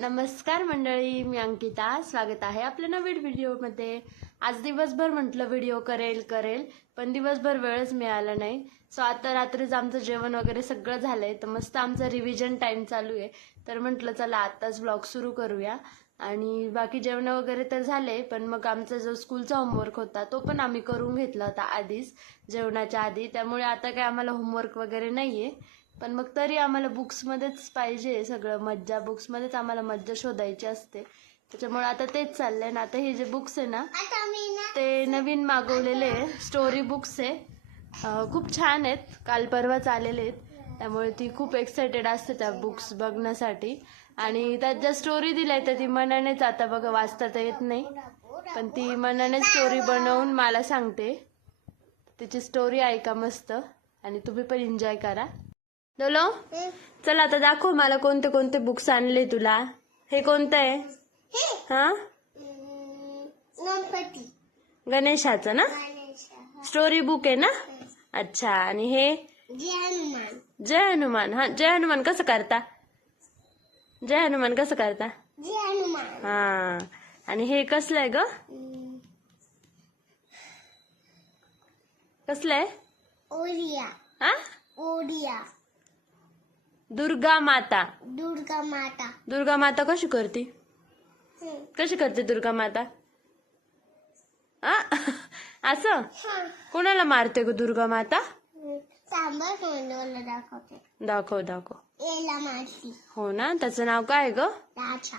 नमस्कार मंडळी मी अंकिता. स्वागत आहे आपल्या नवीन व्हिडिओमध्ये. आज दिवसभर म्हटलं व्हिडिओ करेल करेल पण दिवसभर वेळच मिळाला नाही. सो आता रात्रीच आमचं जेवण वगैरे सगळं झालंय. तर मस्त आमचं रिव्हिजन टाइम चालू आहे. तर म्हटलं चला आत्ताच ब्लॉग सुरू करूया. आणि बाकी जेवण वगैरे तर झाले पण मग आमचा जो स्कूलचा होमवर्क होता तो पण आम्ही करून घेतला होता आधीच जेवणाच्या आधी. त्यामुळे आता काय आम्हाला होमवर्क वगैरे नाही आहे पण मग तरी आम्हाला बुक्समध्येच पाहिजे सगळं. मज्जा बुक्समध्येच आम्हाला मज्जा शोधायची असते. त्याच्यामुळे आता तेच चाललंय ना. आता हे जे बुक्स आहे ना ते नवीन मागवलेले स्टोरी बुक्स आहे. खूप छान आहेत. काल परवाच आलेले आहेत. त्यामुळे ती खूप एक्सायटेड असते त्या बुक्स बघण्यासाठी. आणि त्यात ज्या स्टोरी दिल्या तर ती मनानेच आता बघा वाचता तर येत नाही. पण ती मनाने स्टोरी बनवून मला सांगते. तिची स्टोरी ऐका मस्त. आणि तुम्ही पण एन्जॉय करा. हं. चल आता दाखव मला कोणते कोणते बुक्स आणले तुला. हे कोणतं आहे? हे. गणेशाचं ना? स्टोरी बुक आहे ना? अच्छा आणि हे? जय हनुमान. जय हनुमान. हा जय हनुमान कसं करता जय हनुमान कसं करता जय हनुमान. हा. आणि हे कसलं आहे ग? कसलं आहे? ओरिया. हा ओरिया. दुर्गा माता. दुर्गा माता. दुर्गा माता कशी करते? हं. कशी करते दुर्गा माता? आ? असं? हा. कोणाला मारते ग दुर्गा माता? हं. सांबार कोंडोला दाखवते. दाखव दाखव. एला हो ना? त्याचं नाव काय ग? राजा.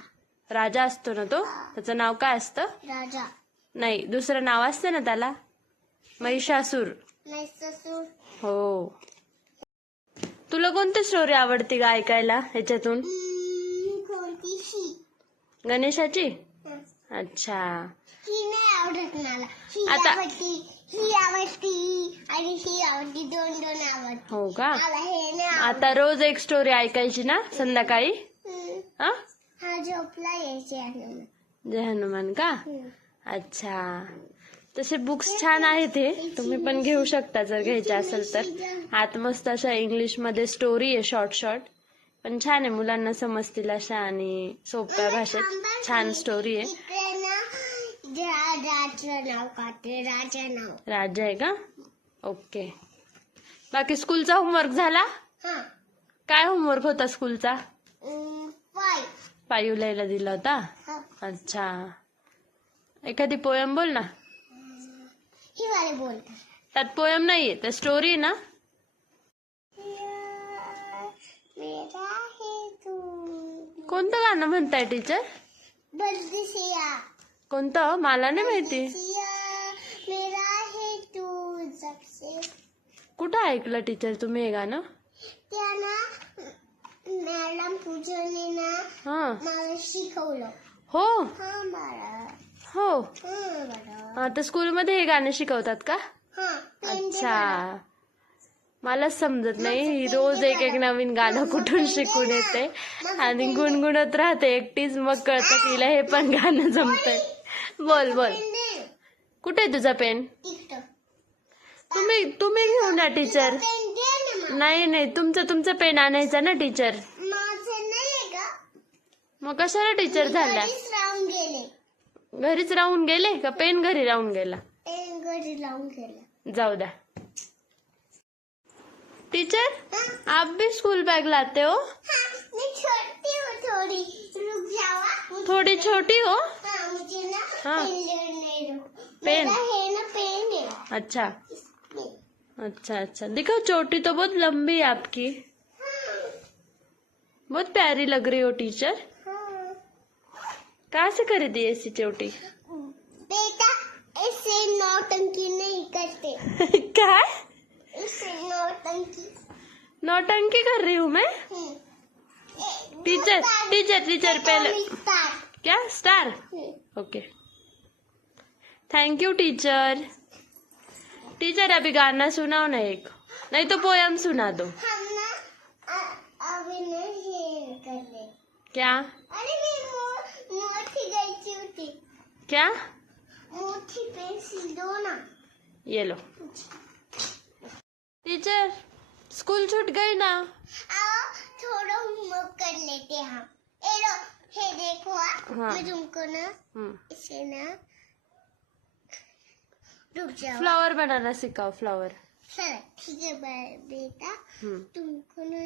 राजा असतो ना तो? त्याचं नाव काय असतं? राजा. नाही दुसरं नाव असतं ना त्याला? महिषासूर. नाही ससूर हो. तुला कोणती स्टोरी आवडते ग ऐकायला ही गणेशाची. अच्छा. ही नाही आवडत मला. ही आता- आवडती. ही आवडती. आणि ही आवडती दोन दोन आवडती. हो का? मला हे नाही आवडत. आता रोज एक स्टोरी ऐकायची ना संध्याकाळी? हं. हा? हा झोपला यायचे हनुमान. जय हनुमान का. अच्छा. तसे बुक्स छान आहेत हे. तुम्ही पण घेऊ शकता जर घ्यायचे असेल तर. आत मस्त अशा इंग्लिशमध्ये स्टोरी आहे शॉर्ट शॉर्ट पण छान आहे मुलांना समजतील अशा आणि सोप्या भाषेत छान स्टोरी आहे. राजा आहे का? ओके बाकी स्कूलचा होमवर्क झाला? काय होमवर्क होता स्कूलचा पायू लिहायला दिला होता? अच्छा. एखादी पोयम बोल ना. ही वाले बोलतात त्यात पोयम नाहीये तर स्टोरी आहे ना? मेरा है तू. कोणतं गाणं म्हणताय टीचर बंदिशिया कोणतं? मला नाही माहिती. बंदिशिया मेरा है तू सबसे. कुठं ऐकलं टीचर तुम्ही हे गाणं? त्या ना मॅडम पूजने ना हा. मला शिकवलं. हो. हा मला हो. आता स्कूलमध्ये हे गाणं शिकवतात का? हा. अच्छा. मलाच समजत नाही. रोज एक एक नवीन गाणं कुठून शिकून येते. आणि गुणगुणत राहते. एकटीच मग कळतं हिला हे पण गाणं जमतंय. बोल बोल. कुठे आहे तुझा पेन? तुम्ही तुम्ही टीचर दे ना मग. नाही नाही. तुमचं तुमचं पेन आणायचा ना टीचर? माझं नाही का? मग कशाला टीचर झाल्या? घरीच राहून गेले का पेन घरी राहून गेला? पेन घरी लावून गेलं. जाऊ द्या. टीचर आप भी स्कूल बैग लाते हो? हा, छोटी हूँ थोड़ी. रुक जावा थोड़ी छोटी हो? हाँ मुझे ना हाँ। पेन है ना है. अच्छा। अच्छा अच्छा. देखो चोटी तो बहुत लंबी है आपकी। हाँ, बहुत प्यारी लग रही हो टीचर। कहाँ से खरीदी ऐसी चोटी? बेटा इससे नौटंकी नहीं करते। क्या इससे नौटंकी नौटंकी कर रही हूँ मैं? हम्म। टीचर टीचर टीचर पहले। क्या? Star? Hmm. Okay. Thank you teacher teacher अभी गाना सुनाओ ना एक। नहीं तो पोयम सुना दो। हम ना अभी नहीं कर ले क्या? अरे मी मो- मोठी घ्यायची होती क्या? मोठी पेन्सिल दो ना। ये लो। टीचर स्कूल छूट गई ना? आओ थोड़ा होमवर्क कर लेते हैं ए लो हे देखो हाँ। मैं तुमको ना हम्म। इसे ना रुक जाओ। फ्लावर बनाना सिखाओ फ्लावर सर ठीक है बेटा। हम्म। तुमको ना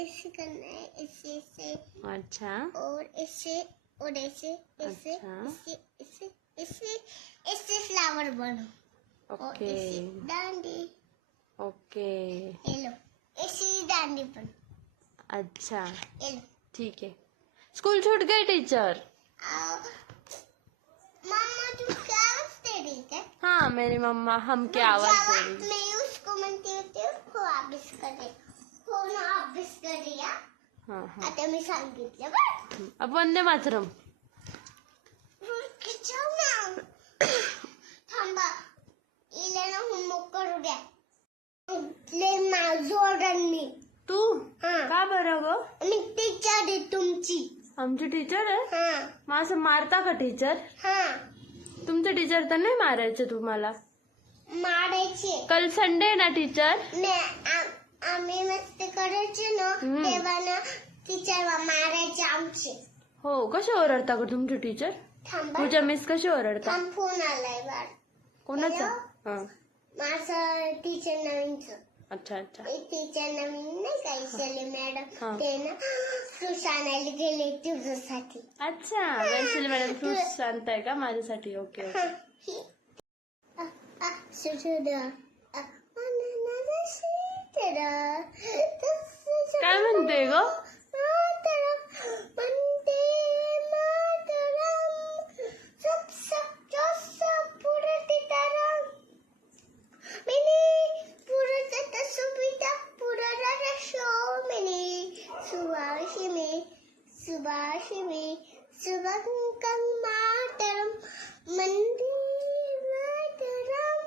ऐसे करना है ऐसे ऐसे अच्छा। और ऐसे और ऐसे ऐसे अच्छा। ऐसे ऐसे ऐसे ऐसे फ्लावर बनो। ओके। डांडी ओके। ये लो ऐसे डांडी बनो। अच्छा। ठीक है। स्कूल छूट गई टीचर? मम्मा तू क्या दे रही है हाँ मेरी मम्मा हम क्या आवाज़ दे रही? मैं उसको म्हणते होते हो अभ्यास करे हो। ना अभ्यास करूया हाँ हाँ आता मी सांगितलं बरं वंदे मातरम. ना. थांबा. इला ना होमवर्क करू द्या. ले माझं मी. तू? हा. का बरं ग? मी टीचर आहे तुमची. आमची टीचर आहे? हा. मग असं मारता का टीचर हा. तुमचं टीचर तर नाही मारायचे तुम्हाला. मारायचे. कल संडे ना टीचर मी आम्ही मस्ती करायचे ना हम्म. तेव्हा ना टीचर मारायचे आमचे. हो कसे ओरडता ग तुमचे टीचर थांबा. पूजा मिस कशी ओरडता? थांब फोन आलाय बाळ. कोणाचा? हा. माझं टीचर नवीनच. अच्छा अच्छा. टीचर नवीन नाही का इशले हा. मॅडम ते ना फ्रुट्स आणायला गेले तुझ्यासाठी. अच्छा वैशाली मॅडम फ्रुट्स आणताय का माझ्यासाठी? ओके ओके हा, ही. सुविधा पुररशो मिनी. सुभाषिमे सुभाषिमे सुभङ्कं मातरं मन्दे मातरं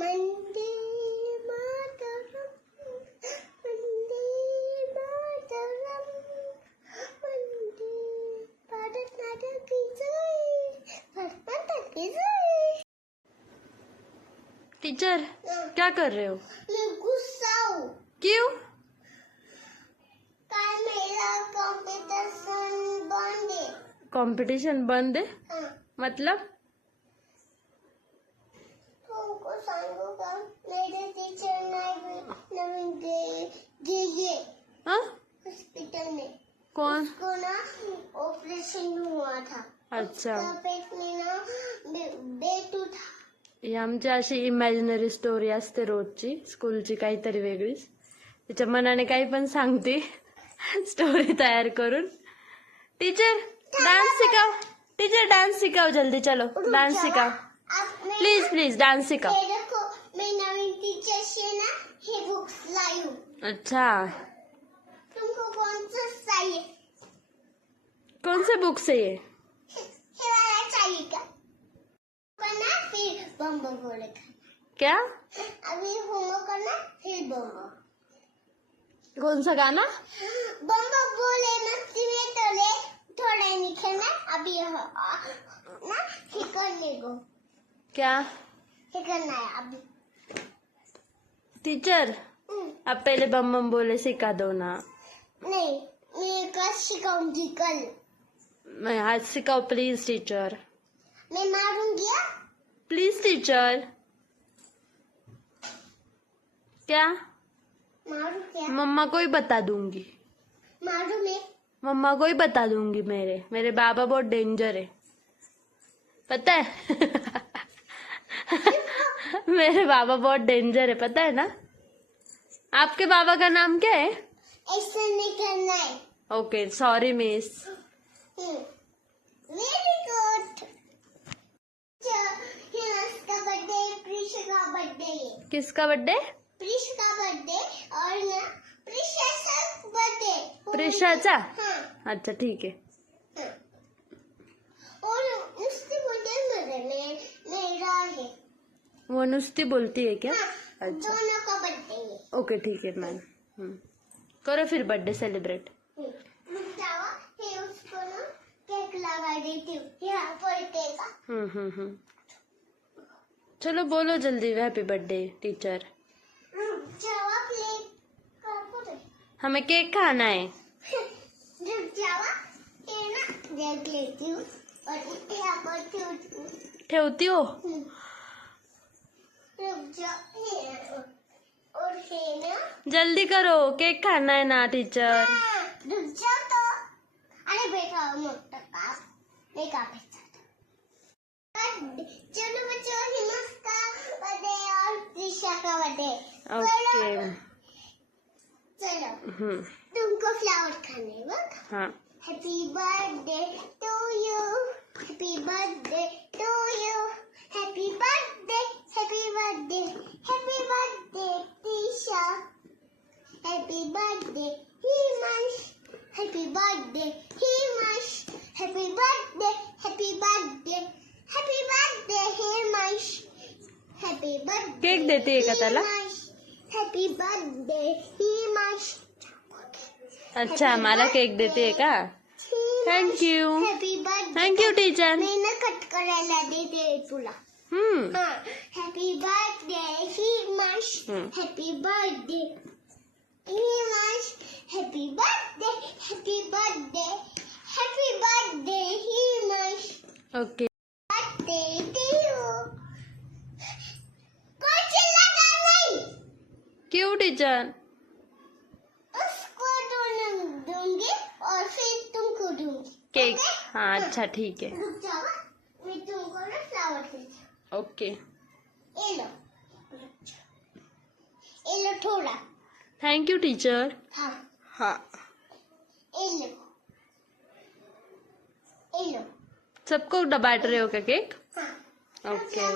मन्दे टीचर क्या कर रहे हो? मैं गुस्सा हूँ। क्यों? मेरा कंपटीशन बंद है। कंपटीशन बंद है? हाँ। मतलब? मेरे टीचर गए हाँ? हॉस्पिटल में। कौन? उसको ना ऑपरेशन हुआ था। अच्छा। पेट में ना बेटू था ही आमची अशी इमॅजिनरी स्टोरी असते रोजची स्कूलची काहीतरी वेगळीच. तिच्या मनाने काही पण सांगते स्टोरी तयार करून. टीचर डान्स सिखाओ टीचर डान्स सिखाओ जल्दी चलो. डान्स मैं प्लीज प्लीज डान्स हूँ अच्छा. तुमको कौन सा बुक से ये क्या? अभी होमवर्क करना फिर बम कौन सा गाना? बम्बा बोले मस्ती में तोले थोड़ा निकलना अभी हो ना ये करने को क्या? करना है अभी। टीचर हम्म, आप पहले बम बम बोले सिखा दो ना। नहीं मैं कल सिखाऊँगी कल। मैं आज सिखाओ प्लीज़ टीचर मैं मारूँगी हाँ? प्लीज़ टीचर क्या? मम्मा को ही बता दूँगी। मम्मा को ही बता दूँगी मेरे। मेरे बाबा बहुत डेंजर है। पता है? मेरे बाबा बहुत डेंजर है पता है ना? आपके बाबा का नाम क्या है? ऐसा नहीं करना है। Okay sorry miss very good का बर्थडे प्रिश का बर्थडे है किसका बर्थडे? प्रिश का बर्थडे और ना प्रिशा बर्थडे। प्रिशाचा हाँ। अच्छा ठीक है। हाँ. और उससे बोलते में मेरा है वो नुस्ती बोलती है क्या? हाँ, अच्छा। दोनों का बर्थडे ओके ठीक है मैम। हम्म. करो फिर बर्थडे सेलिब्रेट। हम्म. केक लगा देती हूँ। यहाँ बर्थडे का हम्म हम्म हम्म। चलो बोलो जल्दी हैप्पी बर्थडे टीचर रुक जाओ प्लेट कर हमें केक खाना है। रुक जाओ ये ना रख लेती हूँ और यहाँ पर ठेवती हूँ? ठेवती हो हम्म. रुक जाओ ये और है ना जल्दी करो केक खाना है ना टीचर हाँ, रुक जाओ तो। अरे बैठा हो मोटा पास। नहीं का बैठा चलो बच्चों हिमस का बर्थडे और त्रिशा का बर्थडे ओके चलो तुमको फ्लावर खाने बघ हाँ happy birthday to you happy birthday to you happy birthday happy birthday happy birthday Tisha happy birthday Himansh happy birthday Himansh happy birthday happy birthday happy birthday Himansh happy birthday cake देते का त्याला happy birthday Himansh अच्छा मला cake देते का? Thank you happy birthday thank you teacher मी ना cut करायला देते तुला. Happy birthday Himansh hmm. Happy birthday Himansh happy birthday happy birthday happy birthday Himansh okay क्यों टीचर? उसको दूंगी और फिर तुमको दूंगी केक? हाँ अच्छा ठीक है। मैं तुमको ना फ्लावर ओके ये लो ये लो थोड़ा थैंक यू टीचर हाँ। हाँ। ये लो ये लो सबको बांट रहे हो क्या केक? हाँ। ओके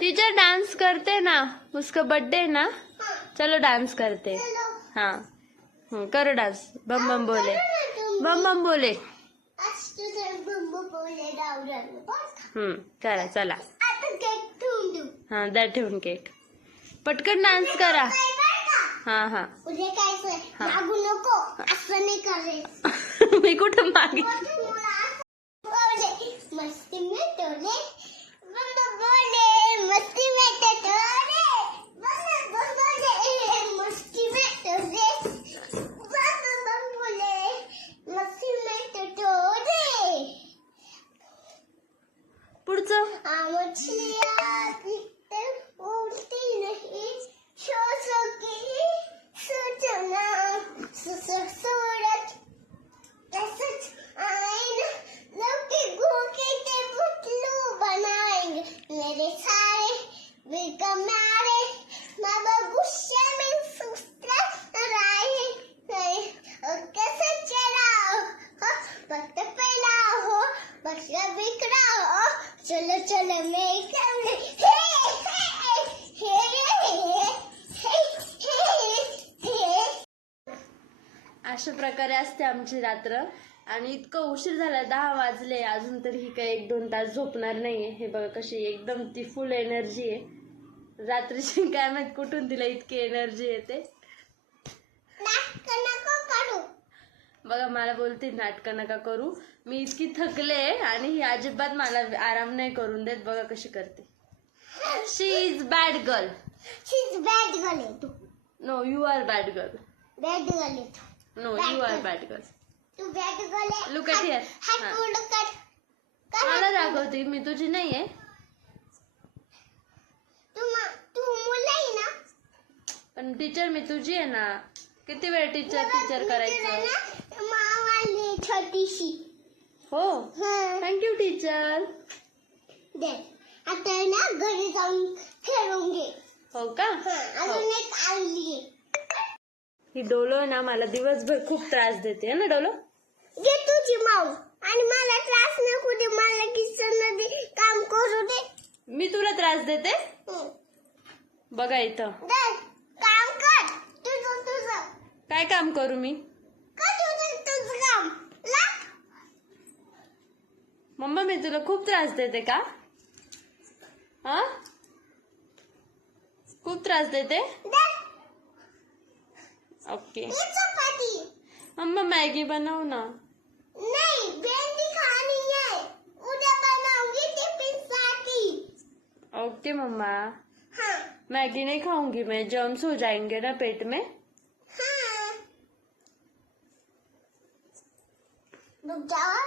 टीचर डांस करते ना? उसका बर्थडे है ना? हाँ। चलो डांस करते। हाँ। करो डांस बम बम बोले। बम बम बोले। बरं हम्म करा चला। हा द्या ठेवून केक। पटकन डान्स करा? हा हा। उद्या काय कर हा. लागू नको असं नाही करायचं मी कुठं मागे बोलते मला असं बोले. मस्ती में टोले बंद बोले मस्ती में ते टोले बंद बोले मस्ती में टोले बंद बोले मस्ती में ते टोले पुढचं मछलियाँ दिखते उड़ती नहीं सोचो की सूचना सूरज सच आईना लौकी घोके के पुतलू बनाएंगे मेरे सारे बिकमारे मामा गुस्से में सुस्ता राय और कैसे चलाओ हो वक्त फैलाओ हो बक्सा बिखरा हो चलो चलो मैं कर हे हे हे हे हे हे अशा प्रकारे असते आमची रात्र. आणि इतकं उशीर झाला दहा वाजले अजून तरी ही काही एक दोन तास झोपणार नाहीये. हे बघा कशी एकदम ती फुल एनर्जी आहे. रात्रीची काय माहीत कुठून तिला इतकी एनर्जी येते. बघा मला बोलते नाटकं नका करू. मी इतकी थकले आणि ही अजिबात मला आराम नाही करून देत. बघा कशी करते. She is bad girl bad girl आहे तू. No you are bad girl bad girl आहे तू no you are bad girl Tu bad girl आहे. Look at here. हा. पुढं कर कर मला हात. दाखवते मी तुझी नाहीये तू मा- तू मुलं आहे ना? पण टीचर मी तुझी आहे ना. किती वेळ टीचर टीचर तुला करायचं? ना? मावाली छोटीशी. हो. हं. थँक्यू टीचर दे. आता आहे ना घरी जाऊन खेळून घे. हो का? हं, हो. अजून एक आणली ही डोलो ना मला दिवसभर खूप त्रास देते है ना डोलो? घे तुझी माऊ आणि मला त्रास नको दे मला किचनमध्ये काम करू दे. मी तुला त्रास देते. बघा इथं. दे काम कर. तुझं तुझं. काय काम करू मी? कर तुझं तुझं काम? लाग मम्मा मी तुला खूप त्रास देते का? हा? खूप त्रास देते? दे ओके ही चपाती मम्मा मॅगी बनव ना। नहीं भेंडी खानी है। बनाऊँगी टिफ़िन ओके मम्मा। हाँ। मैगी नहीं खाऊँगी मैं जर्म्स हो जाएँगे ना पेट में। हाँ।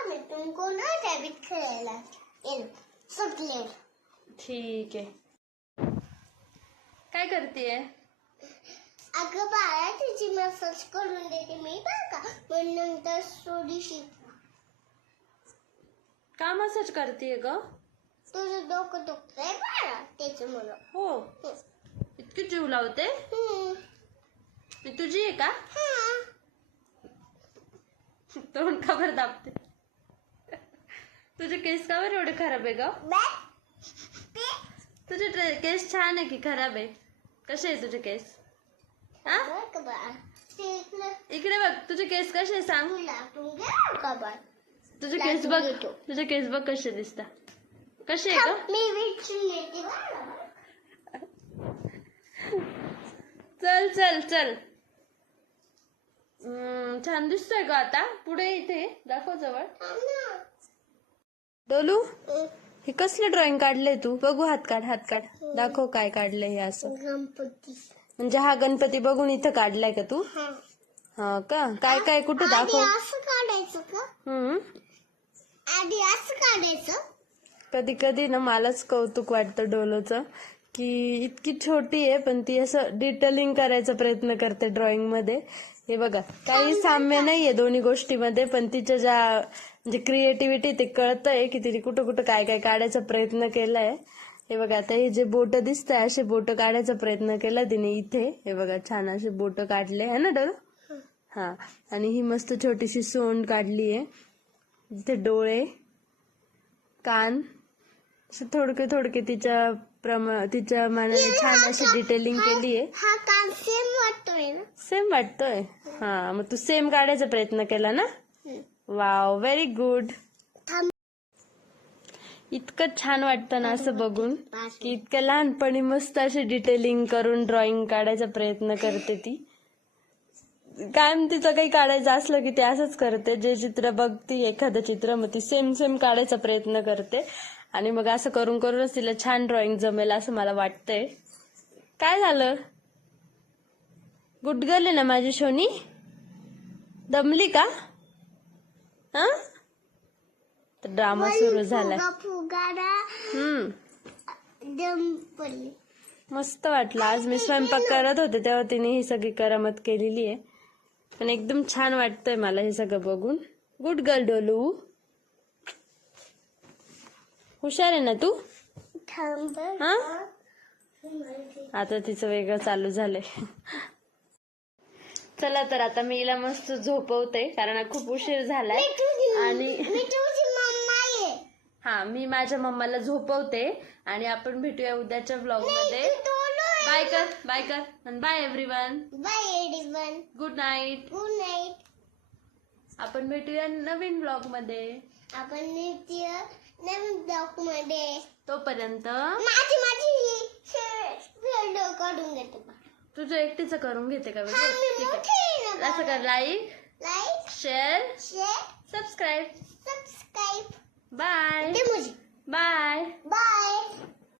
मी तुमको ना रॅबिट ठीक आहे काय करतेय अगं बाळा तिची मसाज करून देते मी बरं का? नंतर का मसाज करतेय ग? तुझं डोकं दुखतंय बाळा त्याचं मला हो? इतकी जीव लावते? हम्म. तुझी आहे का? हा. तोंड का बरं दाबते तुझे केस का बरं एवढे खराब आहे ग? बॅग. ते. तुझे ड्रे- केस छान आहे की खराब आहे कसे आहे तुझे केस? इकडे बघ तुझे केस कसे सांग. तुझे केस बघ तुझे केस बघ कसे दिसता कसे आहे ग चल चल चल. छान दिसतोय का आता. पुढे इथे दाखव जवळ. डोलू हे कसलं ड्रॉइंग काढलंय तू? बघू हात काढ हात काढ. दाखव काय काढलंय हे असं. गणपती म्हणजे हा गणपती बघून इथं काढलाय का तू? हा. हा का? काय काय कुठं आधी दाखव. असं काढायचं का? हम्म. आधी असं काढायचं. कधी कधी ना मलाच कौतुक वाटतं डोलोचं की इतकी छोटी आहे पण ती असं डिटेलिंग करायचा प्रयत्न करते ड्रॉइंगमध्ये. हे बघा काही साम्य नाहीये दोन्ही गोष्टीमध्ये पण तिच्या ज्या म्हणजे क्रिएटिव्हिटी ते कळतंय की तिने कुठं कुठं काय काय काढायचा प्रयत्न केलाय. हे बघा आता हे जे बोट दिसतंय असे बोट काढायचा प्रयत्न केला तिने इथे. हे बघा छान असे बोट काढले है ना डोलो हा. आणि ही मस्त छोटीशी सोंड काढली आहे. इथे डोळे कान असं थोडके थोडके तिच्या प्रमा तिच्या मानाने छान अशी डिटेलिंग केली आहे. हा सेम वाटतोय ना? सेम वाटतोय. हा मग तू सेम काढायचा प्रयत्न केला ना. वाव व्हेरी गुड इतकं छान वाटतं ना असं बघून की इतक्या लहानपणी मस्त अशी डिटेलिंग करून ड्रॉइंग काढायचा प्रयत्न करते ती. कायम तिचं काही काढायचं असलं की ते असंच करते. जे चित्र बघती एखादं चित्र मग ती सेम सेम काढायचा प्रयत्न करते. आणि मग असं करून करूनच तिला छान ड्रॉइंग जमेल असं मला वाटतंय. काय झालं? आहे ना माझी शोनी? दमली का? हा? ड्रामा सुरू झालाय. हम्म. मस्त वाटलं. आज मी स्वयंपाक करत होते तेव्हा तिने ही सगळी करामत केलेली आहे. पण एकदम छान वाटतंय मला हे सगळं बघून. गुड गर्ल डोलू. हुशार आहे ना तू? हा? आता तिचं वेगळं चालू झालंय. चला तर आता मी हिला मस्त झोपवते कारण खूप उशीर झालाय. आणि मी तुझी मम्मा आहे हा मी माझ्या मम्माला झोपवते आणि आपण भेटूया उद्याच्या व्लॉगमध्ये. बाय कर बाय कर. Bye everyone bye everyone good night good night आपण भेटूया नवीन ब्लॉगमध्ये. आपण नृत्य नवीन ब्लॉकमध्ये. तोपर्यंत माझी माझी व्हिडिओ काढून घेतो तुझं एकटीचं करून घेते का व्हिडिओ असं कर like like share share subscribe subscribe bye ते मुझे बाय बाय